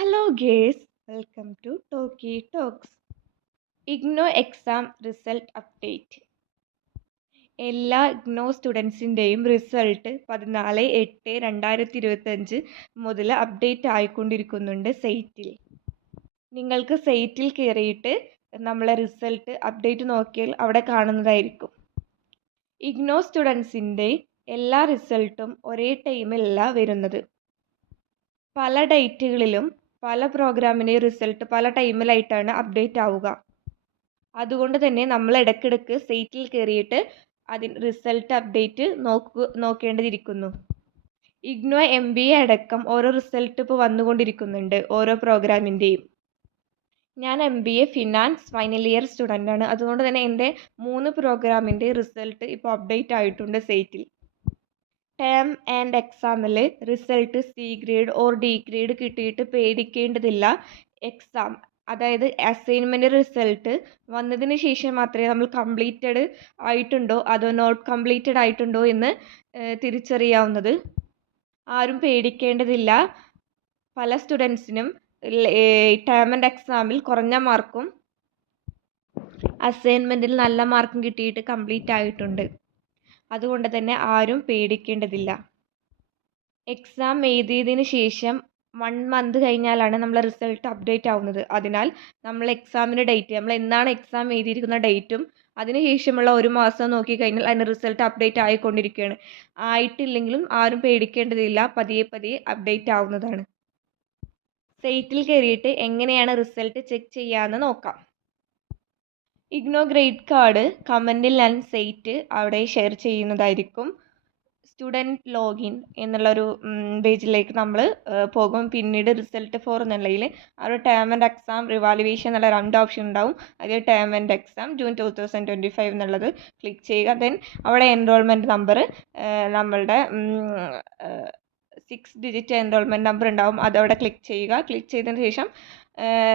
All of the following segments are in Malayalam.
Hello guys, welcome to Talkie Talks. IGNOU exam result update. എല്ലാ ഇഗ്നോ സ്റ്റുഡൻസിൻ്റെയും റിസൾട്ട് 14/8/2025 മുതൽ അപ്ഡേറ്റ് ആയിക്കൊണ്ടിരിക്കുന്നുണ്ട് സൈറ്റിൽ. നിങ്ങൾക്ക് സൈറ്റിൽ കയറിയിട്ട് നമ്മളെ റിസൾട്ട് അപ്ഡേറ്റ് നോക്കിയാൽ അവിടെ കാണുന്നതായിരിക്കും. ഇഗ്നോ സ്റ്റുഡൻസിൻ്റെ എല്ലാ റിസൾട്ടും ഒരേ ടൈമിലല്ല വരുന്നത്. പല ഡേറ്റുകളിലും പല പ്രോഗ്രാമിൻ്റെ റിസൾട്ട് പല ടൈമിലായിട്ടാണ് അപ്ഡേറ്റ് ആവുക. അതുകൊണ്ട് തന്നെ നമ്മൾ ഇടയ്ക്കിടയ്ക്ക് സൈറ്റിൽ കയറിയിട്ട് റിസൾട്ട് അപ്ഡേറ്റ് നോക്കേണ്ടതിരിക്കുന്നു. ഇഗ്നോ MBA അടക്കം ഓരോ റിസൾട്ട് ഇപ്പോൾ വന്നുകൊണ്ടിരിക്കുന്നുണ്ട് ഓരോ പ്രോഗ്രാമിൻ്റെയും. ഞാൻ MBA finance final year student ആണ്. അതുകൊണ്ട് തന്നെ എൻ്റെ 3 പ്രോഗ്രാമിൻ്റെ റിസൾട്ട് ഇപ്പോൾ അപ്ഡേറ്റ് ആയിട്ടുണ്ട് സൈറ്റിൽ. ടേം ആൻഡ് എക്സാമിൽ result C grade or D grade കിട്ടിയിട്ട് പേടിക്കേണ്ടതില്ല. എക്സാം അതായത് അസൈൻമെൻ്റ് റിസൾട്ട് വന്നതിന് ശേഷം മാത്രമേ നമ്മൾ കംപ്ലീറ്റഡ് ആയിട്ടുണ്ടോ അതോ നോട്ട് കംപ്ലീറ്റഡ് ആയിട്ടുണ്ടോ എന്ന് തിരിച്ചറിയാവുന്നത്. ആരും പേടിക്കേണ്ടതില്ല. പല സ്റ്റുഡൻസിനും ടേം ആൻഡ് എക്സാമിൽ കുറഞ്ഞ മാർക്കും അസൈൻമെൻറ്റിൽ നല്ല മാർക്കും കിട്ടിയിട്ട് കംപ്ലീറ്റ് ആയിട്ടുണ്ട്. അതുകൊണ്ട് തന്നെ ആരും പേടിക്കേണ്ടതില്ല. എക്സാം എഴുതിയതിന് ശേഷം 1 മന്ത് കഴിഞ്ഞാലാണ് നമ്മളെ റിസൾട്ട് അപ്ഡേറ്റ് ആവുന്നത്. അതിനാൽ നമ്മൾ എക്സാമിൻ്റെ ഡേറ്റ് നമ്മൾ എന്നാണ് എക്സാം എഴുതിയിരിക്കുന്ന ഡേറ്റും അതിന് ശേഷമുള്ള 1 മാസം നോക്കിക്കഴിഞ്ഞാൽ അതിൻ്റെ റിസൾട്ട് അപ്ഡേറ്റ് ആയിക്കൊണ്ടിരിക്കുകയാണ്. ആയിട്ടില്ലെങ്കിലും ആരും പേടിക്കേണ്ടതില്ല. പതിയെ പതിയെ അപ്ഡേറ്റ് ആവുന്നതാണ്. സൈറ്റിൽ കയറിയിട്ട് എങ്ങനെയാണ് റിസൾട്ട് ചെക്ക് ചെയ്യാമെന്ന് നോക്കാം. ഇഗ്നോ ഗ്രേഡ് കാർഡ് കമൻറ്റിൽ ഞാൻ സൈറ്റ് അവിടെ ഷെയർ ചെയ്യുന്നതായിരിക്കും. സ്റ്റുഡൻറ്റ് ലോഗിൻ എന്നുള്ളൊരു പേജിലേക്ക് നമ്മൾ പോകും. പിന്നീട് റിസൾട്ട് ഫോർ എന്നുള്ളതിൽ ഒരു ടേം ആൻഡ് എക്സാം റിവാലുവേഷൻ എന്നുള്ള 2 ഓപ്ഷൻ ഉണ്ടാവും. അതിൽ ടേം ആൻഡ് എക്സാം ജൂൺ 2025 എന്നുള്ളത് ക്ലിക്ക് ചെയ്യുക. ദെൻ അവിടെ എൻറോൾമെൻറ്റ് നമ്പർ നമ്മളുടെ 6 ഡിജിറ്റ് എൻറോൾമെൻറ്റ് നമ്പർ ഉണ്ടാവും. അതവിടെ ക്ലിക്ക് ചെയ്യുക. ക്ലിക്ക് ചെയ്തതിന് ശേഷം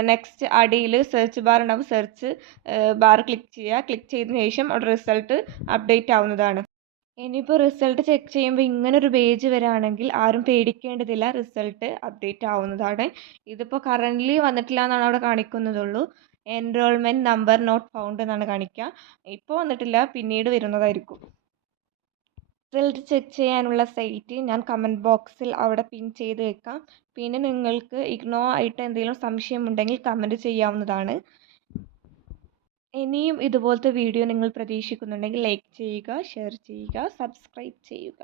നെക്സ്റ്റ് അടിയിൽ സെർച്ച് ബാർ ഉണ്ടാവും. സെർച്ച് ബാർ ക്ലിക്ക് ചെയ്യുക. ക്ലിക്ക് ചെയ്തതിന് ശേഷം അവിടെ റിസൾട്ട് അപ്ഡേറ്റ് ആവുന്നതാണ്. ഇനിയിപ്പോൾ റിസൾട്ട് ചെക്ക് ചെയ്യുമ്പോൾ ഇങ്ങനൊരു പേജ് വരികയാണെങ്കിൽ ആരും പേടിക്കേണ്ടതില്ല. റിസൾട്ട് അപ്ഡേറ്റ് ആവുന്നതാണ്. ഇതിപ്പോൾ കറൻ്റ്ലി വന്നിട്ടില്ല എന്നാണ് അവിടെ കാണിക്കുന്നതുള്ളൂ. എൻറോൾമെൻറ്റ് നമ്പർ നോട്ട് ഫൗണ്ട് എന്നാണ് കാണിക്കുക. ഇപ്പോൾ വന്നിട്ടില്ല, പിന്നീട് വരുന്നതായിരിക്കും. റിസൾട്ട് ചെക്ക് ചെയ്യാനുള്ള സൈറ്റ് ഞാൻ കമൻറ്റ് ബോക്സിൽ അവിടെ പിൻ ചെയ്ത് വെക്കാം. പിന്നെ നിങ്ങൾക്ക് ഇഗ്നോ ആയിട്ട് എന്തെങ്കിലും സംശയമുണ്ടെങ്കിൽ കമൻറ്റ് ചെയ്യാവുന്നതാണ്. ഇനിയും ഇതുപോലത്തെ വീഡിയോ നിങ്ങൾ പ്രതീക്ഷിക്കുന്നുണ്ടെങ്കിൽ ലൈക്ക് ചെയ്യുക, ഷെയർ ചെയ്യുക, സബ്സ്ക്രൈബ് ചെയ്യുക.